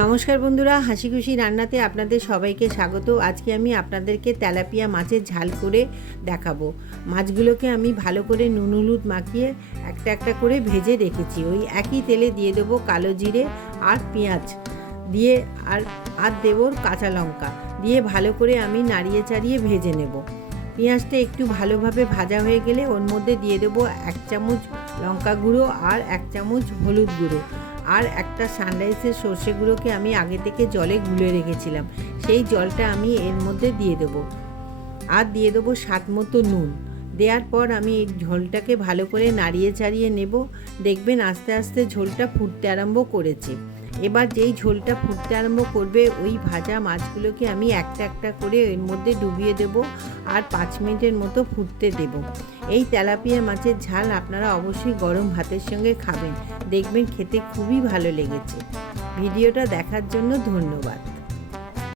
নমস্কার বন্ধুরা, হাসি খুশি রান্নাতে আপনাদের সবাইকে স্বাগত। আজকে আমি আপনাদেরকে তেলাপিয়া মাছের ঝাল করে দেখাবো। মাছগুলোকে আমি ভালো করে নুন হলুদ মাখিয়ে একটা একটা করে ভেজে রেখেছি। ওই একই তেলে দিয়ে দেবো কালো জিরে আর পেঁয়াজ দিয়ে আর দেবো কাঁচা লঙ্কা দিয়ে ভালো করে আমি নাড়িয়ে চাড়িয়ে ভেজে নেব। পেঁয়াজটা একটু ভালোভাবে ভাজা হয়ে গেলে ওর মধ্যে দিয়ে দেবো 1 চামচ লঙ্কা গুঁড়ো আর 1 চামচ হলুদ গুঁড়ো আর একটা সানরাইসের সর্ষে গুঁড়োকে আমি আগে থেকে জলে গুলে রেখেছিলাম, সেই জলটা আমি এর মধ্যে দিয়ে দেবো। আর দিয়ে দেবো স্বাদ মতো নুন। দেওয়ার পর আমি এই ঝোলটাকে ভালো করে নাড়িয়ে চাড়িয়ে নেব। দেখবেন আস্তে আস্তে ঝোলটা ফুটতে আরম্ভ করেছে। এবার যেই ঝোলটা ফুটতে আরম্ভ করবে ওই ভাজা মাছগুলোকে আমি একটা একটা করে এর মধ্যে ডুবিয়ে দেব আর 5 মিনিটের মতো ফুটতে দেব। এই তেলাপিয়া মাছের ঝাল আপনারা অবশ্যই গরম ভাতের সঙ্গে খাবেন, দেখবেন খেতে খুবই ভালো লেগেছে। ভিডিওটা দেখার জন্য ধন্যবাদ।